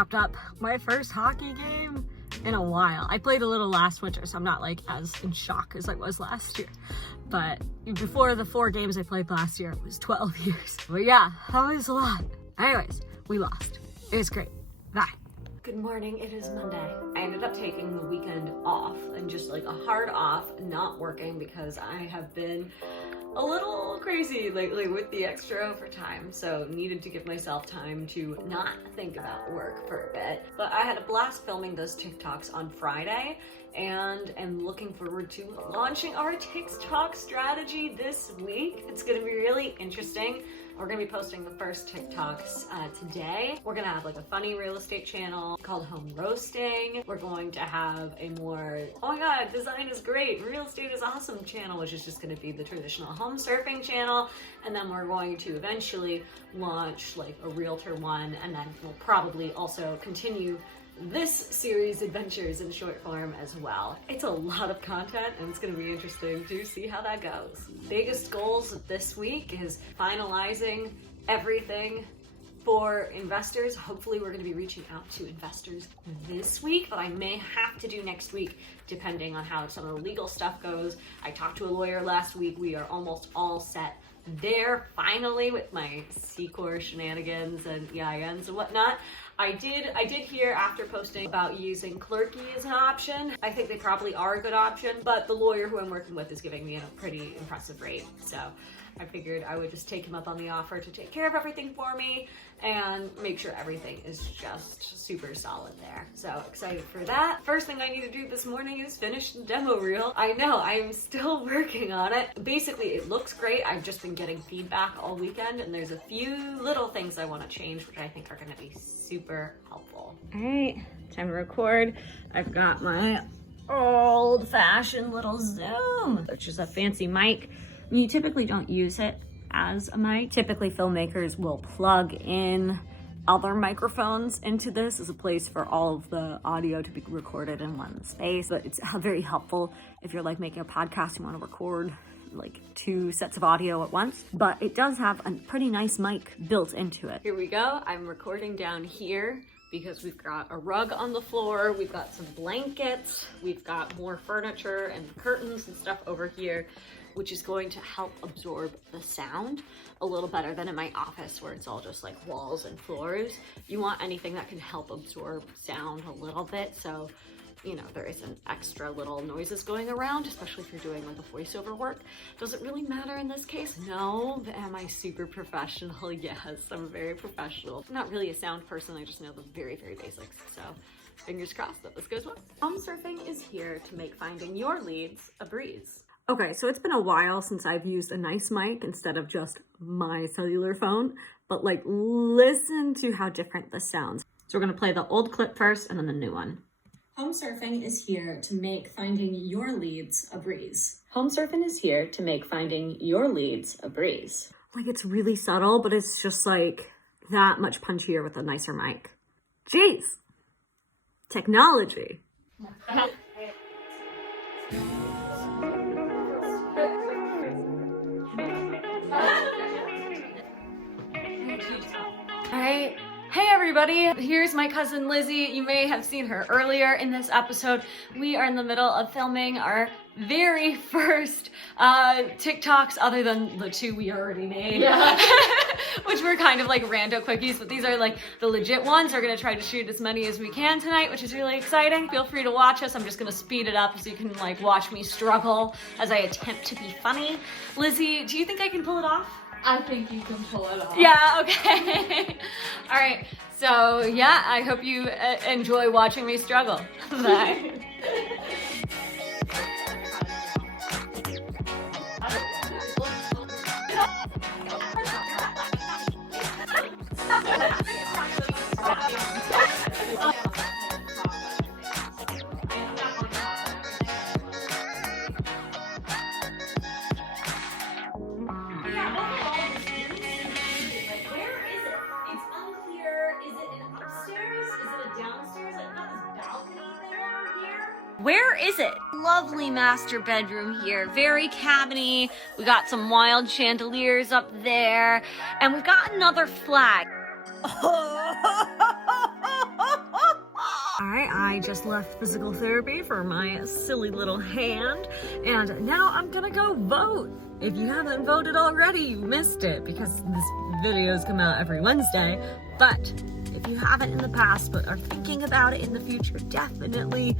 wrapped up my first hockey game in a while. I played a little last winter, so I'm not like as in shock as I was last year. But before the 4 games I played last year, it was 12 years. But yeah, that was a lot. Anyways, we lost. It was great. Bye. Good morning, it is Monday. I ended up taking the weekend off and just like a hard off, not working because I have been a little crazy lately with the extra overtime, so needed to give myself time to not think about work for a bit. But I had a blast filming those TikToks on Friday and am looking forward to launching our TikTok strategy this week. It's gonna be really interesting. We're gonna be posting the first TikToks today. We're gonna have like a funny real estate channel called Home Roasting. We're going to have a more, oh my God, design is great, real estate is awesome channel, which is just gonna be the traditional home surfing channel. And then we're going to eventually launch like a realtor one, and then we'll probably also continue this series adventures in short form as well. It's a lot of content and it's going to be interesting to see how that goes. Biggest goals this week is finalizing everything for investors. Hopefully we're going to be reaching out to investors this week, but I may have to do next week depending on how some of the legal stuff goes. I talked to a lawyer last week. We are almost all set there finally with my C-Corp shenanigans and EINs and whatnot. I did hear after posting about using Clerky as an option. I think they probably are a good option, but the lawyer who I'm working with is giving me a pretty impressive rate. So I figured I would just take him up on the offer to take care of everything for me and make sure everything is just super solid there. So excited for that. First thing I need to do this morning is finish the demo reel. I know, I'm still working on it. Basically, it looks great. I've just been getting feedback all weekend, and there's a few little things I want to change, which I think are going to be super helpful. All right, time to record. I've got my old-fashioned little Zoom, which is a fancy mic. You typically don't use it as a mic. Typically filmmakers will plug in other microphones into this as a place for all of the audio to be recorded in one space. But it's very helpful if you're like making a podcast, you want to record like 2 sets of audio at once. But it does have a pretty nice mic built into it. Here we go. I'm recording down here because we've got a rug on the floor, we've got some blankets, we've got more furniture and curtains and stuff over here, which is going to help absorb the sound a little better than in my office where it's all just like walls and floors. You want anything that can help absorb sound a little bit, so you know, there isn't extra little noises going around, especially if you're doing like a voiceover work. Does it really matter in this case? No. Am I super professional? Yes, I'm very professional. I'm not really a sound person, I just know the very, very basics. So fingers crossed that this goes well. Home surfing is here to make finding your leads a breeze. Okay, so it's been a while since I've used a nice mic instead of just my cellular phone, but like listen to how different this sounds. So we're gonna play the old clip first and then the new one. Home surfing is here to make finding your leads a breeze. Home surfing is here to make finding your leads a breeze. Like it's really subtle, but it's just like that much punchier with a nicer mic. Jeez, technology. All right. Hey everybody, here's my cousin Lizzie. You may have seen her earlier in this episode. We are in the middle of filming our very first TikToks, other than the 2 we already made, yeah. Which were kind of like rando quickies, but these are like the legit ones. We're gonna try to shoot as many as we can tonight, which is really exciting. Feel free to watch us. I'm just gonna speed it up so you can like watch me struggle as I attempt to be funny. Lizzie, do you think I can pull it off? I think you can pull it off. Yeah, okay. All right, so yeah, I hope you enjoy watching me struggle. Bye. Where is it? Lovely master bedroom here, very cabiny. We got some wild chandeliers up there, and we've got another flag. Hi, I just left physical therapy for my silly little hand, and now I'm gonna go vote. If you haven't voted already, you missed it because this videos come out every Wednesday. But if you haven't in the past but are thinking about it in the future, definitely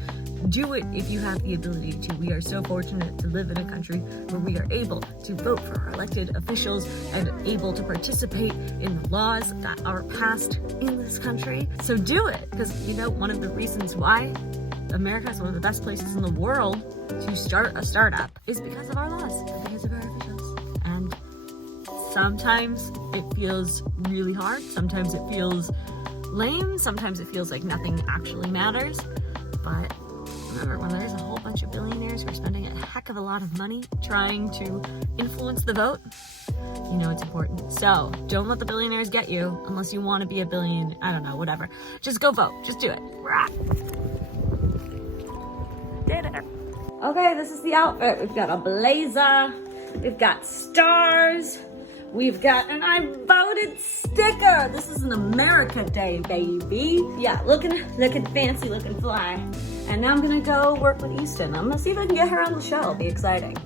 do it if you have the ability to. We are so fortunate to live in a country where we are able to vote for our elected officials and able to participate in the laws that are passed in this country. So do it, because you know, one of the reasons why America is one of the best places in the world to start a startup is because of our laws, and because of our officials. And sometimes it feels really hard, sometimes it feels lame, sometimes it feels like nothing actually matters, but remember, when there's a whole bunch of billionaires who are spending a heck of a lot of money trying to influence the vote, you know it's important. So don't let the billionaires get you unless you want to be a billion, I don't know, whatever. Just go vote, just do it. Did it. Okay, this is the outfit. We've got a blazer, we've got stars, we've got an I voted sticker. This is an America Day, baby. Yeah, looking fancy, looking fly. And now I'm gonna go work with Easton. I'm gonna see if I can get her on the show. It'll be exciting.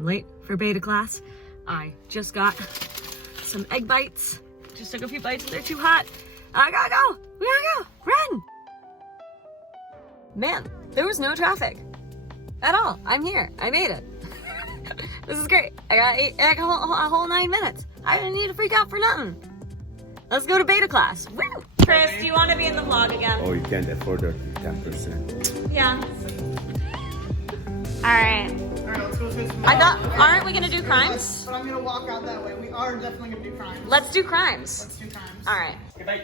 Late for beta class. I just got some egg bites. Just took a few bites, they're too hot. I gotta go, we gotta go, run! Man, there was no traffic at all. I'm here, I made it. This is great. I got a whole 9 minutes. I didn't need to freak out for nothing. Let's go to beta class. Woo! Chris, do you want to be in the vlog again? Oh, you can't afford it 10%. Yeah. All right. Alright, let's go through some. I thought, aren't we gonna do crimes? But I'm gonna walk out that way. We are definitely gonna do crimes. Let's do crimes. Let's do crimes. All right. Goodbye.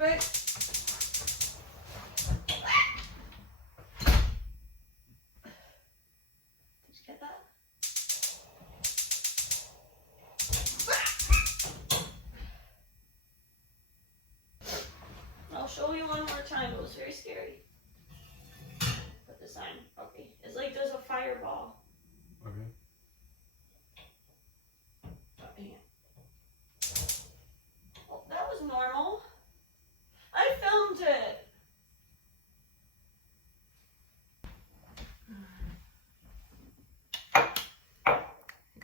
Okay. Did you get that? I'll show you one more time. It was very scary. But this time, okay. It's like there's a fireball. Okay. Oh, hang on. Oh, that was normal. I filmed it.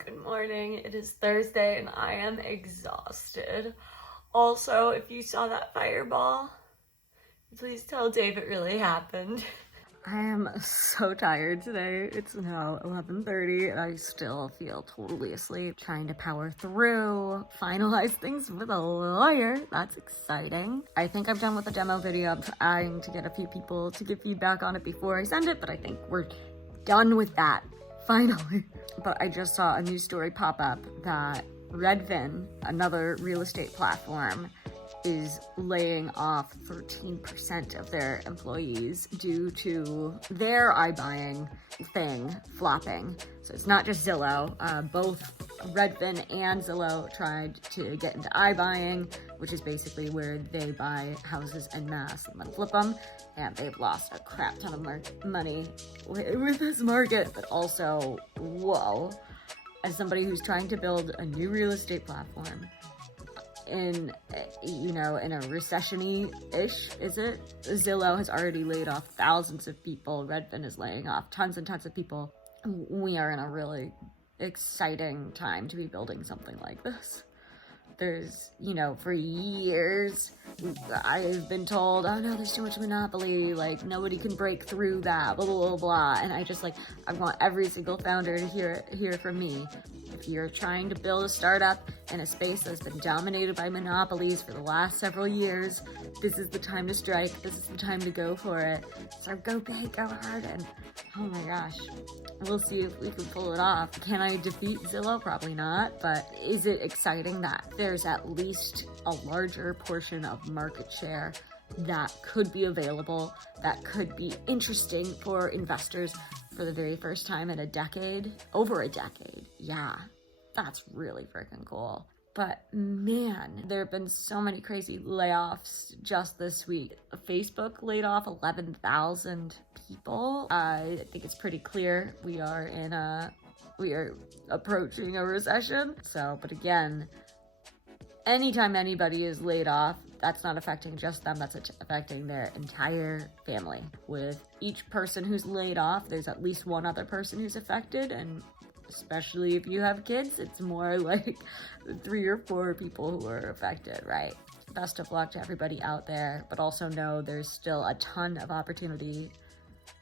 Good morning. It is Thursday and I am exhausted. Also, if you saw that fireball, please tell Dave it really happened. I am so tired today. It's now 11:30 and I still feel totally asleep, trying to power through, finalize things with a lawyer. That's exciting. I think I'm done with the demo video. I'm trying to get a few people to give feedback on it before I send it, but I think we're done with that, finally. But I just saw a news story pop up that Redfin, another real estate platform, is laying off 13% of their employees due to their iBuying thing flopping. So it's not just Zillow. Both Redfin and Zillow tried to get into iBuying, which is basically where they buy houses en masse and then flip them. And they've lost a crap ton of money with this market. But also, whoa, as somebody who's trying to build a new real estate platform, in a recession-y-ish, is it? Zillow has already laid off thousands of people. Redfin is laying off tons and tons of people. We are in a really exciting time to be building something like this. There's, for years, I've been told, oh no, there's too much monopoly, like, nobody can break through that, blah, blah, blah, blah. And I want every single founder to hear from me. If you're trying to build a startup in a space that's been dominated by monopolies for the last several years, this is the time to strike. This is the time to go for it. So go big, go hard, and oh my gosh, we'll see if we can pull it off. Can I defeat Zillow? Probably not, but is it exciting that there's at least a larger portion of market share that could be available, that could be interesting for investors, for the very first time in a decade, over a decade. Yeah, that's really freaking cool. But man, there have been so many crazy layoffs just this week. Facebook laid off 11,000 people. I think it's pretty clear we are approaching a recession. So, but again, anytime anybody is laid off, that's not affecting just them, that's affecting their entire family. With each person who's laid off, there's at least one other person who's affected, and especially if you have kids, it's more like 3 or 4 people who are affected, right? Best of luck to everybody out there, but also know there's still a ton of opportunity,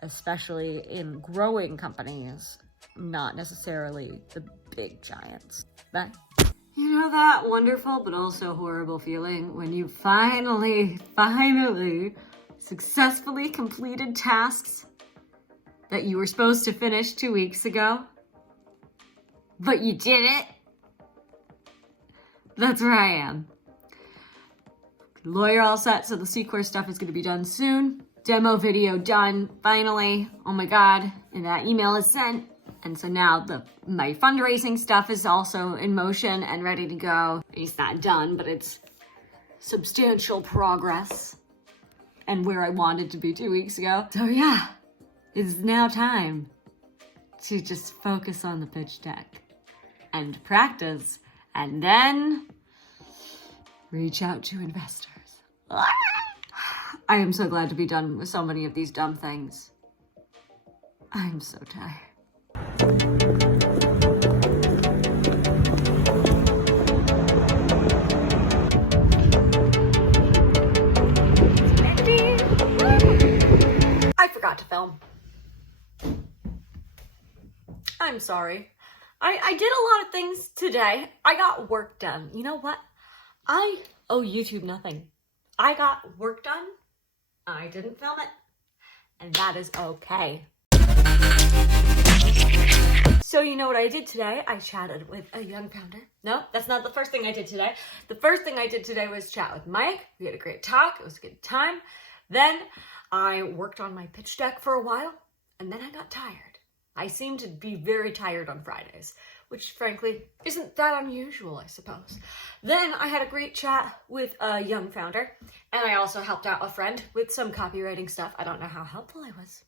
especially in growing companies, not necessarily the big giants. Bye. You know that wonderful but also horrible feeling when you finally successfully completed tasks that you were supposed to finish 2 weeks ago? But you did it? That's where I am. Lawyer all set, so the C-Course stuff is going to be done soon. Demo video done, finally. Oh my god. And that email is sent. And so now my fundraising stuff is also in motion and ready to go. It's not done, but it's substantial progress. And where I wanted to be 2 weeks ago. So yeah, it's now time to just focus on the pitch deck and practice, and then reach out to investors. I am so glad to be done with so many of these dumb things. I'm so tired. I forgot to film. I'm sorry. I did a lot of things today. I got work done. You know what? I owe YouTube nothing. I got work done. I didn't film it. And that is okay. So you know what I did today? I chatted with a young founder. No, that's not the first thing I did today. The first thing I did today was chat with Mike. We had a great talk. It was a good time. Then I worked on my pitch deck for a while, and then I got tired. I seem to be very tired on Fridays, which frankly isn't that unusual, I suppose. Then I had a great chat with a young founder, and I also helped out a friend with some copywriting stuff. I don't know how helpful I was,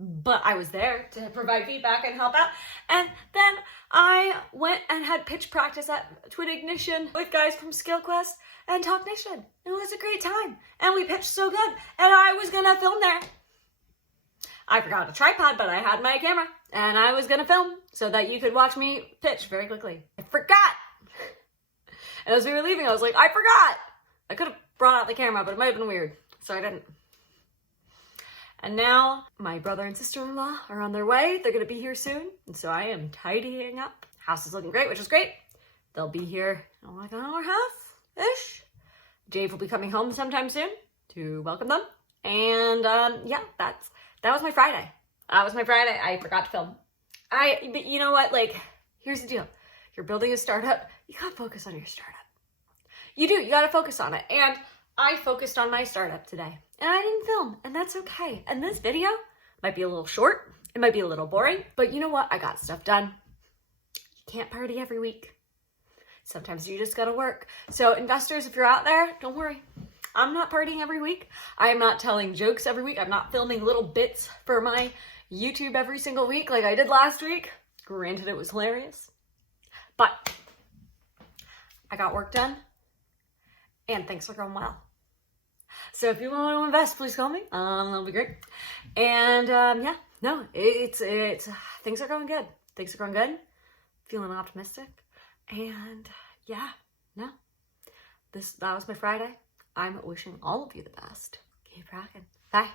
but I was there to provide feedback and help out. And then I went and had pitch practice at Twin Ignition with guys from SkillQuest and Talk Nation. It was a great time, and we pitched so good, and I was gonna film there. I forgot a tripod, but I had my camera, and I was gonna film so that you could watch me pitch very quickly. I forgot! And as we were leaving, I was like, I forgot! I could have brought out the camera, but it might have been weird, so I didn't. And now, my brother and sister-in-law are on their way. They're gonna be here soon, and so I am tidying up. House is looking great, which is great. They'll be here in like an hour and a half-ish. Dave will be coming home sometime soon to welcome them. And yeah, that was my Friday. That was my Friday. I forgot to film. But you know what? Like, here's the deal. You're building a startup. You gotta focus on your startup. You do. You gotta focus on it. And I focused on my startup today. And I didn't film. And that's okay. And this video might be a little short. It might be a little boring. But you know what? I got stuff done. You can't party every week. Sometimes you just gotta work. So investors, if you're out there, don't worry. I'm not partying every week. I am not telling jokes every week. I'm not filming little bits for my YouTube every single week like I did last week. Granted, it was hilarious. But I got work done, and things are going well. So if you want to invest, please call me. That'll be great. And yeah, no, it's things are going good. Things are going good. Feeling optimistic. And yeah, no, that was my Friday. I'm wishing all of you the best. Keep rocking. Bye.